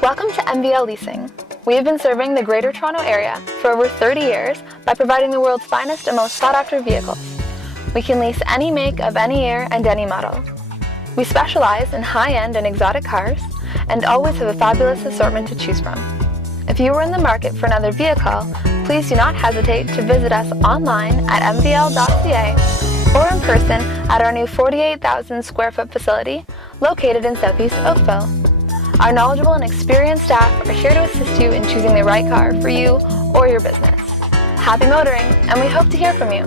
Welcome to MVL Leasing. We have been serving the Greater Toronto Area for over 30 years by providing the world's finest and most sought-after vehicles. We can lease any make of any year and any model. We specialize in high-end and exotic cars and always have a fabulous assortment to choose from. If you are in the market for another vehicle, please do not hesitate to visit us online at mvl.ca or in person at our new 48,000 square foot facility located in Southeast Oakville. Our knowledgeable and experienced staff are here to assist you in choosing the right car for you or your business. Happy motoring, and we hope to hear from you.